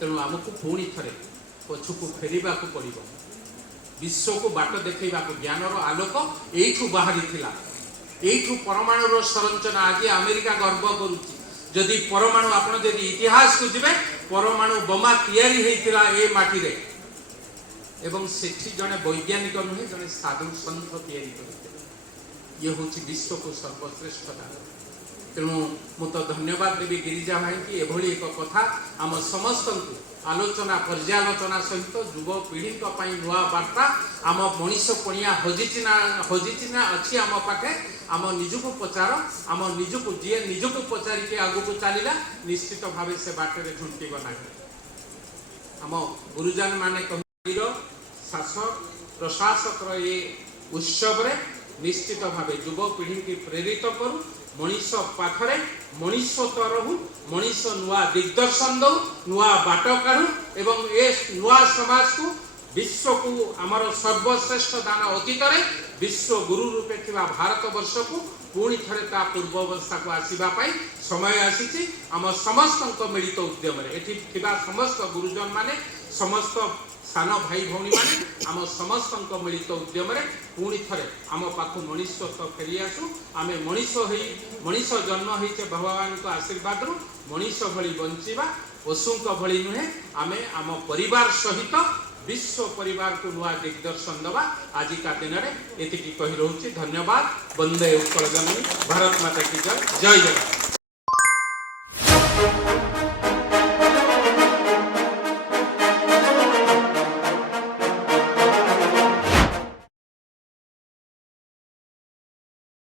तेणु आमको पुणी थे पछकू फेरवा पड़ो विश्व को बाट देखा ज्ञानर आलोक यू बाहरी यू परमाणुर संरचना आज अमेरिका गर्व करुच्ची जदि परमाणु आप इतिहास को जी परमाणु बोमा तैयारी होता ए माटी रे एवं सेठी जड़े वैज्ञानिक नुहे जड़े साधु सन्थ तैयारी करते ये हूँ विश्व को सर्वश्रेष्ठ दान तेणु मुझे धन्यवाद देवी गिरिजा भाई की एभली एक कथा आम समस्त आलोचना पर्यालोचना सहित युवपीढ़ी नुआ वार्ता आम मनीष पणिया हजिचिना अच्छी आम पाखे आम निजको पचार आम निजको जी निजको पचारिके आगू को चलला निश्चित भाव से बाटर झुंटिब ना आम गुरुजन माने शासक प्रशासक ये उत्सव रे निश्चित भाव युवपीढ़ी की प्रेरित करूँ मनीष पाखरे मनीषत्व रहू मनीष नुआ दिग्दर्शन दौ नुआ बाट काढ़ू एवं ए नुआ समाज को विश्व को आमर सर्वश्रेष्ठ दान अतीत विश्व गुरु रूपे थिबा भारत वर्ष को पुणी थे पूर्वावस्था को आसवाई समय आसी आम समस्त मिलित उद्यम एठी थिबा समस्त गुरुजन माने समस्त सान भाई भौणी माने आम समस्त मिलित उद्यम पुणी थे आम पाख मनीषत्व फेरी आसू आम मनीष जन्म होइछे भगवान को आशीर्वाद रु मनीष भली बंचिबा पशुंक भली नुहे आम आम परिवार सहित विश्व परिवार को नुआ दिग्दर्शन दवा आजिका दिन में ये कही रोचे धन्यवाद वंदे उत्कल जननी भारत माता की जय जय जगन्नाथ।